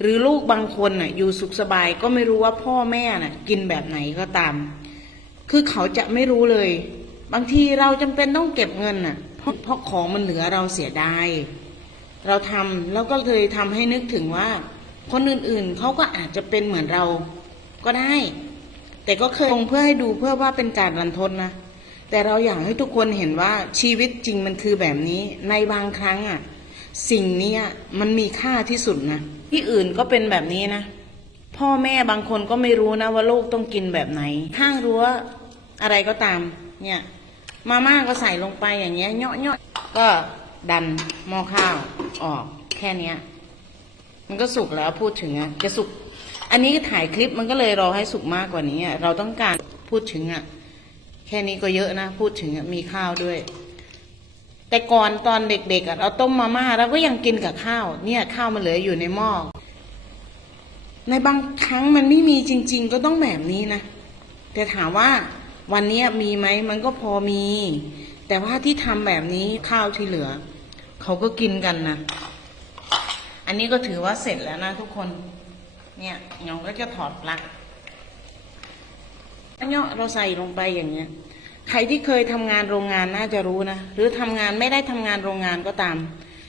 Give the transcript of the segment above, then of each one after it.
หรือลูกบางคนน่ะอยู่สุขสบายก็ไม่รู้ว่าพ่อแม่น่ะ กินแบบไหนก็ตาม คือเขาจะไม่รู้เลย บางทีเราจำเป็นต้องเก็บเงินน่ะเพราะเพราะของมันเหลือเราเสียดายเราทำแล้วก็เลยทำให้นึกถึงว่า คนอื่นๆเขาก็อาจจะเป็นเหมือนเราก็ได้ แต่ก็เคยลงเพื่อให้ดูเพื่อว่าเป็นการรันทดนะแต่เราอยากให้ทุกคนเห็นว่าชีวิตจริงมันคือแบบนี้ในบางครั้งอะ สิ่งนี้มันมีค่าที่สุดนะ ที่อื่นก็เป็นแบบนี้นะ พ่อแม่บางคนก็ไม่รู้นะว่าลูกต้องกินแบบไหน ข้างรั้วอะไรก็ตาม เนี่ย มาม่าก็ใส่ลงไปอย่างเงี้ยเนาะเนาะก็ดันหม้อข้าวออกแค่เนี้ย มันก็สุกแล้วพูดถึงอะจะสุก อันนี้ถ่ายคลิปมันก็เลยรอให้สุกมากกว่านี้อะเราต้องการพูดถึงอะแค่นี้ก็เยอะนะ พูดถึงมีข้าวด้วย แต่ก่อนตอนเด็กๆเราต้มมาม่าเราก็ยังกินกับข้าว เนี่ยข้าวมันเหลืออยู่ในหม้อในบางครั้งมันไม่มีจริง ๆ ก็ต้องแบบนี้นะแต่ถามว่าวันนี้มีไหมมันก็พอมี แต่ว่าที่ทำแบบนี้ข้าวที่เหลือ เขาก็กินกันนะอันนี้ก็ถือว่าเสร็จแล้วนะทุกคน เนี่ยน้องก็จะถอดปลั๊กอันเนี้เราใส่ลงไปอย่างเงี้ย ใครที่เคยทำงานโรงงานน่าจะรู้นะ หรือทำงานไม่ได้ทำงานโรงงานก็ตาม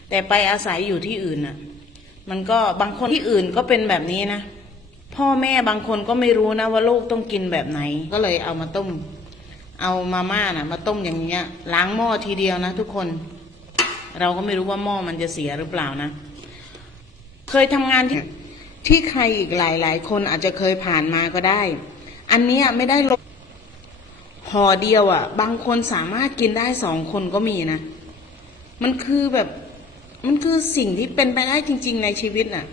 แต่ไปอาศัยอยู่ที่อื่นน่ะ มันก็บางคนที่อื่นก็เป็นแบบนี้นะ พ่อแม่บางคนก็ไม่รู้นะว่าลูกต้องกินแบบไหน ก็เลยเอามาต้ม เอามาม่านะมาต้มอย่างเงี้ย ล้างหม้อทีเดียวนะทุกคน เราก็ไม่รู้ว่าหม้อมันจะเสียหรือเปล่านะ เคยทำงานที่ที่ใครอีกหลาย ๆ คนอาจจะเคยผ่านมาก็ได้ อันนี้ไม่ได้ลด ห่อเดียวอะ่ะ บางคนสามารถกินได้สองคนก็มีนะ มันคือแบบ มันคือสิ่งที่เป็นไปได้จริง ๆ ในชีวิตน่ะ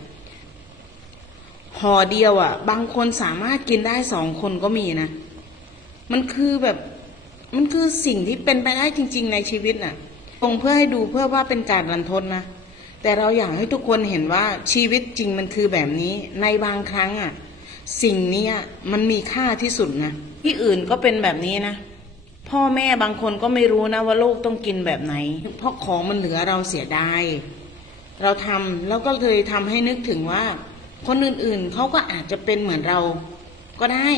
ห่อเดียวอะ่ะ บางคนสามารถกินได้สองคนก็มีนะ มันคือแบบ มันคือสิ่งที่เป็นไปได้จริง ๆ ในชีวิตน่ะคงเพื่อให้ดูเพื่อว่าเป็นการรันทดนะ แต่เราอยากให้ทุกคนเห็นว่าชีวิตจริงมันคือแบบนี้ ในบางครั้งอะ สิ่งนี้มันมีค่าที่สุดนะ ที่อื่นก็เป็นแบบนี้นะ พ่อแม่บางคนก็ไม่รู้นะว่าลูกต้องกินแบบไหน เพราะของมันเหลือเราเสียดายเราทำแล้วก็เลยทำให้นึกถึงว่า คนอื่นๆเขาก็อาจจะเป็นเหมือนเราก็ได้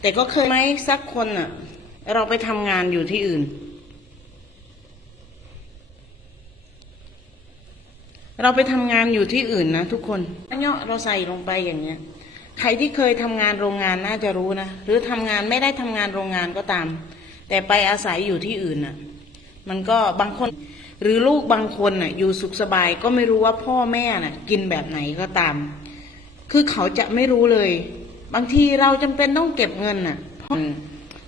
แต่ก็เคยไหมสักคนอะเราไปทำงานอยู่ที่อื่น เราไปทำงานอยู่ที่อื่นนะทุกคนเนี้ยเราใส่ลงไปอย่างเงี้ย ใครที่เคยทำงานโรงงานน่าจะรู้นะ หรือทำงานไม่ได้ทำงานโรงงานก็ตาม แต่ไปอาศัยอยู่ที่อื่นน่ะ มันก็บางคนหรือลูกบางคนน่ะ อยู่สุขสบายก็ไม่รู้ว่าพ่อแม่น่ะ กินแบบไหนก็ตาม คือเขาจะไม่รู้เลย บางทีเราจำเป็นต้องเก็บเงินน่ะเพราะ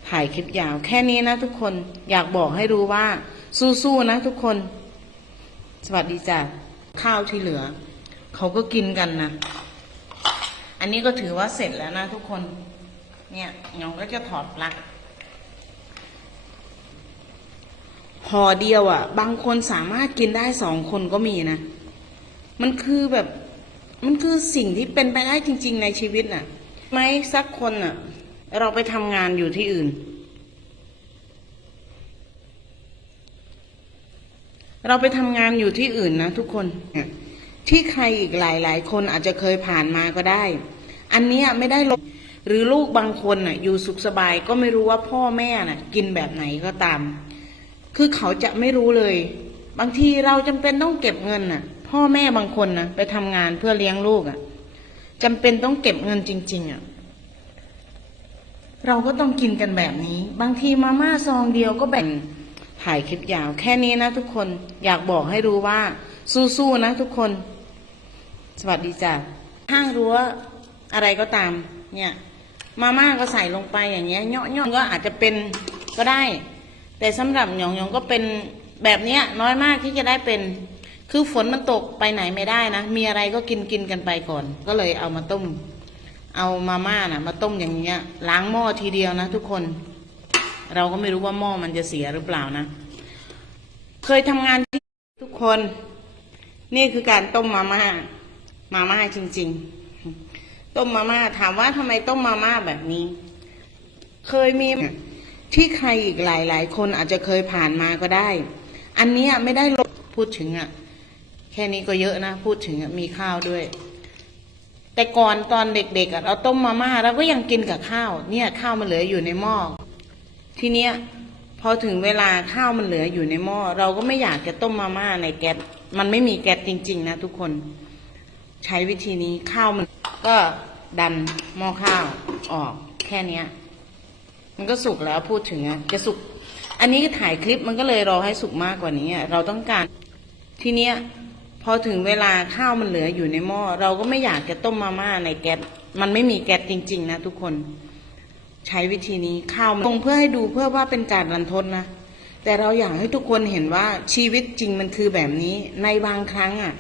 ถ่ายคลิปยาว แค่นี้นะทุกคนอยากบอกให้รู้ว่า สู้ๆนะทุกคน สวัสดีจ้ะข้าวที่เหลือ เขาก็กินกันนะ อันนี้ก็ถือว่าเสร็จแล้วนะทุกคน เนี่ยน้องก็จะถอดปลั๊กห่อเดียวอะ่ะ บางคนสามารถกินได้สองคนก็มีนะ มันคือแบบ มันคือสิ่งที่เป็นไปได้จริง ๆ ในชีวิตน่ะไหมสักคนน่ะ เราไปทำงานอยู่ที่อื่น เราไปทำงานอยู่ที่อื่นนะทุกคนเนี่ย ที่ใครอีกหลาย ๆ คนอาจจะเคยผ่านมาก็ได้ อันนี้ไม่ได้ลบหรือลูกบางคนน่ะอยู่สุขสบายก็ไม่รู้ว่าพ่อแม่น่ะ กินแบบไหนก็ตาม คือเขาจะไม่รู้เลย บางทีเราจำเป็นต้องเก็บเงินน่ะ พ่อแม่บางคนนะไปทำงานเพื่อเลี้ยงลูกอะจำเป็นต้องเก็บเงินจริง ๆ อะ เราก็ต้องกินกันแบบนี้ บางทีมาม่าซองเดียวก็แบ่งถ่ายคลิปยาว แค่นี้นะทุกคนอยากบอกให้รู้ว่า สู้ๆนะทุกคน สวัสดีจ้ะข้างรั้วอะไรก็ตาม เนี่ย มาม่าก็ใส่ลงไปอย่างเงี้ยเนาะเนาะก็อาจจะเป็นก็ได้ แต่สำหรับหยองหยองก็เป็นแบบเนี้ย น้อยมากที่จะได้เป็น คือฝนมันตกไปไหนไม่ได้นะ มีอะไรก็กินกินกันไปก่อน ก็เลยเอามาต้ม เอามาม่านะมาต้มอย่างเงี้ย ล้างหม้อทีเดียวนะทุกคน เราก็ไม่รู้ว่าหม้อมันจะเสียหรือเปล่านะ เคยทำงานที่ทุกคน นี่คือการต้มมาม่า มาม่าจริง ๆ ต้มมาม่าถามว่าทำไมต้มมาม่าแบบนี้ เคยมีที่ใครอีกหลาย ๆ คนอาจจะเคยผ่านมาก็ได้ อันนี้ไม่ได้ลดพูดถึงอะ่ะ แค่นี้ก็เยอะนะ พูดถึงมีข้าวด้วย แต่ก่อนตอนเด็กๆเราต้มมาม่าเราก็ยังกินกับข้าว เนี่ยข้าวมันเหลืออยู่ในหม้อทีเนี้ยพอถึงเวลาข้าวมันเหลืออยู่ในหม้อเราก็ไม่อยากจะต้มมาม่าในแก๊สมันไม่มีแก๊สจริง ๆ นะทุกคน ใช้วิธีนี้ข้าวมันก็ดันหม้อข้าวออกแค่เนี้ย มันก็สุกแล้วพูดถึงอะจะสุกอันนี้ถ่ายคลิปมันก็เลยรอให้สุกมากกว่านี้เราต้องการทีเนี้ยพอถึงเวลาข้าวมันเหลืออยู่ในหม้อเราก็ไม่อยากจะต้มมาม่าในแก๊สมันไม่มีแก๊สจริง ๆ นะทุกคน ใช้วิธีนี้ข้าวมันลงเพื่อให้ดูเพื่อว่าเป็นการรันทดนะแต่เราอยากให้ทุกคนเห็นว่าชีวิตจริงมันคือแบบนี้ในบางครั้งอะ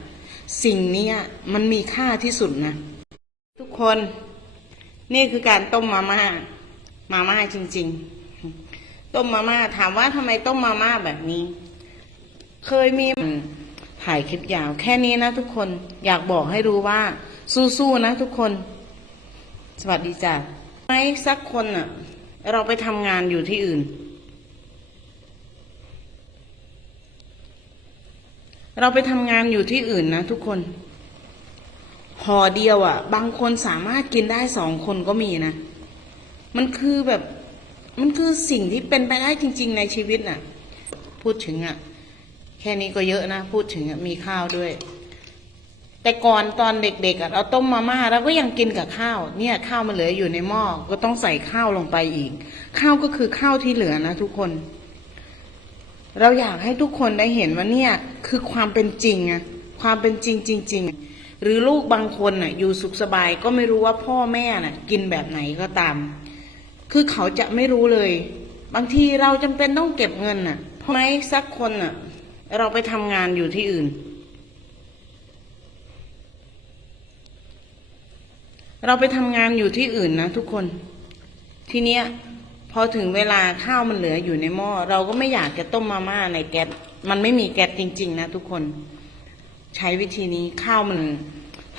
สิ่งนี้มันมีค่าที่สุดนะ ทุกคนนี่คือการต้มมาม่า มาม่าจริง ๆ ต้มมาม่าถามว่าทำไมต้มมาม่าแบบนี้ เคยมีถ่ายคลิปยาว แค่นี้นะทุกคนอยากบอกให้รู้ว่า สู้ๆนะทุกคน สวัสดีจ้ะไม่สักคนอะเราไปทำงานอยู่ที่อื่น เราไปทำงานอยู่ที่อื่นนะทุกคนห่อเดียวอะ บางคนสามารถกินได้สองคนก็มีนะ มันคือแบบ มันคือสิ่งที่เป็นไปได้จริง ๆ ในชีวิตน่ะ พูดถึงอะ แค่นี้ก็เยอะนะ พูดถึงอะ มีข้าวด้วย แต่ก่อนตอนเด็กๆอะเราต้มมาม่าเราก็ยังกินกับข้าว เนี่ย ข้าวมันเหลืออยู่ในหม้อก็ต้องใส่ข้าวลงไปอีก ข้าวก็คือข้าวที่เหลือนะทุกคน เราอยากให้ทุกคนได้เห็นว่าเนี่ยคือความเป็นจริงอะความเป็นจริงจริง ๆ หรือลูกบางคนน่ะอยู่สุขสบายก็ไม่รู้ว่าพ่อแม่น่ะกินแบบไหนก็ตาม คือเขาจะไม่รู้เลย บางทีเราจำเป็นต้องเก็บเงินน่ะเพราะไหมสักคนน่ะ เราไปทำงานอยู่ที่อื่น เราไปทำงานอยู่ที่อื่นนะทุกคนทีเนี้ย พอถึงเวลาข้าวมันเหลืออยู่ในหม้อเราก็ไม่อยากจะต้มมาม่าในแก๊สมันไม่มีแก๊สจริง ๆ นะทุกคน ใช้วิธีนี้ข้าวมัน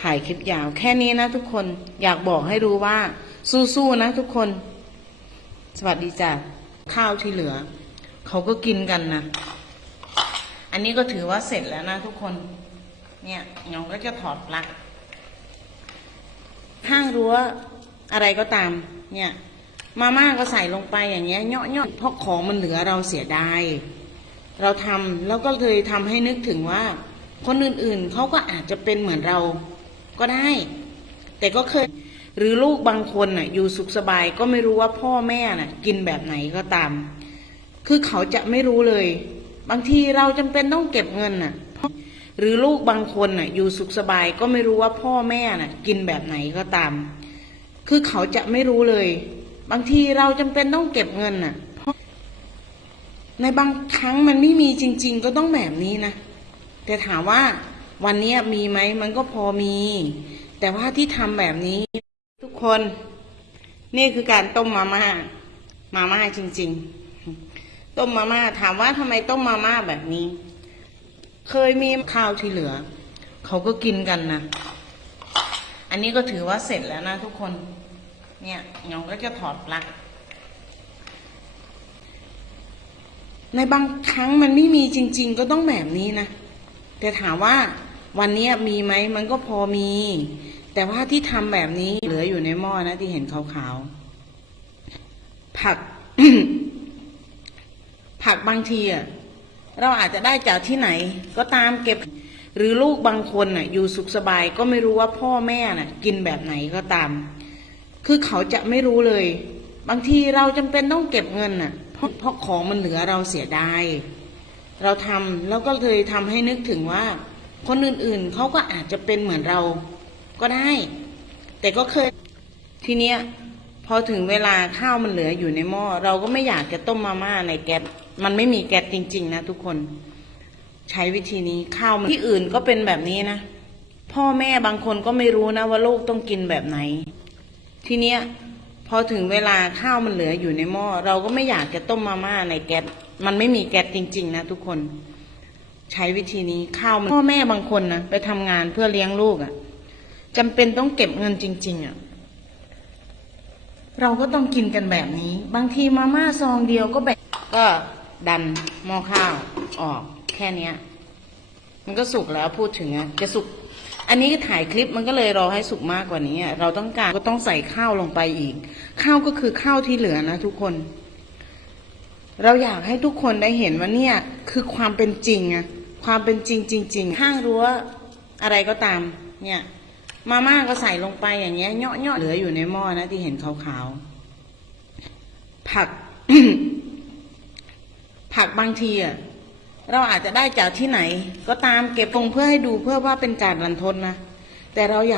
ถ่ายคลิปยาว แค่นี้นะทุกคนอยากบอกให้รู้ว่า สู้ๆนะทุกคน สวัสดีจ้ะข้าวที่เหลือ เขาก็กินกันนะอันนี้ก็ถือว่าเสร็จแล้วนะทุกคน เนี่ยน้องก็จะถอดปลั๊กข้างรั้วอะไรก็ตาม เนี่ย มาม่าก็ใส่ลงไปอย่างเงี้ยเนาะเนาะเพราะของมันเหลือเราเสียดายเราทำแล้วก็เลยทำให้นึกถึงว่า คนอื่นๆเขาก็อาจจะเป็นเหมือนเราก็ได้ แต่ก็เคยหรือลูกบางคนน่ะ อยู่สุขสบายก็ไม่รู้ว่าพ่อแม่น่ะ กินแบบไหนก็ตาม คือเขาจะไม่รู้เลย บางทีเราจำเป็นต้องเก็บเงินน่ะ หรือลูกบางคนน่ะ อยู่สุขสบายก็ไม่รู้ว่าพ่อแม่น่ะ กินแบบไหนก็ตาม คือเขาจะไม่รู้เลย บางทีเราจำเป็นต้องเก็บเงินน่ะ เพราะ ในบางครั้งมันไม่มีจริง ๆ ก็ต้องแบบนี้นะ แต่ถามว่าวันนี้มีไหมมันก็พอมี แต่ว่าที่ทำแบบนี้ ทุกคน นี่คือการต้มมาม่า มาม่าจริง ๆ ต้มมาม่าถามว่าทำไมต้มมาม่าแบบนี้ เคยมีข้าวที่เหลือ เขาก็กินกันนะ อันนี้ก็ถือว่าเสร็จแล้วนะทุกคน เนี่ยน้องก็จะถอดปลั๊กในบางครั้งมันไม่มีจริง ๆ ก็ต้องแบบนี้นะ แต่ถามว่าวันนี้มีไหมมันก็พอมี แต่ว่าที่ทำแบบนี้เหลืออยู่ในหม้อนะที่เห็นขาวๆ ผัก ผักบางทีอะเราอาจจะได้จากที่ไหน ก็ตามเก็บ หรือลูกบางคนน่ะ อยู่สุขสบายก็ไม่รู้ว่าพ่อแม่น่ะ กินแบบไหนก็ตาม คือเขาจะไม่รู้เลย บางทีเราจำเป็นต้องเก็บเงินน่ะเพราะเพราะของมันเหลือเราเสียดายเราทำแล้วก็เลยทำให้นึกถึงว่า คนอื่นๆเขาก็อาจจะเป็นเหมือนเราก็ได้ แต่ก็เคยทีเนี้ยพอถึงเวลาข้าวมันเหลืออยู่ในหม้อเราก็ไม่อยากจะต้มมาม่าในแก๊สมันไม่มีแก๊สจริง ๆ นะทุกคน ใช้วิธีนี้ข้าวมันที่อื่นก็เป็นแบบนี้นะ พ่อแม่บางคนก็ไม่รู้นะว่าลูกต้องกินแบบไหน ทีเนี้ยพอถึงเวลาข้าวมันเหลืออยู่ในหม้อเราก็ไม่อยากจะต้มมาม่าในแก๊สมันไม่มีแก๊สจริง ๆ นะทุกคน ใช้วิธีนี้ข้าวมันพ่อแม่บางคนนะไปทำงานเพื่อเลี้ยงลูกอะ่ะจำเป็นต้องเก็บเงินจริง ๆอะ่ะเราก็ต้องกินกันแบบนี้ บางทีมาม่าซองเดียวก็แบบก็ดันหม้อข้าวออกแค่เนี้ย มันก็สุกแล้วพูดถึงอะจะสุก อันนี้ถ่ายคลิปมันก็เลยรอให้สุกมากกว่านี้เราต้องการก็ต้องใส่ข้าวลงไปอีก ข้าวก็คือข้าวที่เหลือนะทุกคน เราอยากให้ทุกคนได้เห็นว่าเนี่ยคือความเป็นจริงอะความเป็นจริงจริงๆข้างรั้วอะไรก็ตาม เนี่ยมาม่าก็ใส่ลงไปอย่างเงี้ยเนาะๆเหลืออยู่ในหม้อนะที่เห็นขาวๆผัก ผักบางทีอะ เราอาจจะได้จากที่ไหน ก็ตามเก็บลงเพื่อให้ดูเพื่อว่าเป็นการรันทดนะ แต่เราอยาก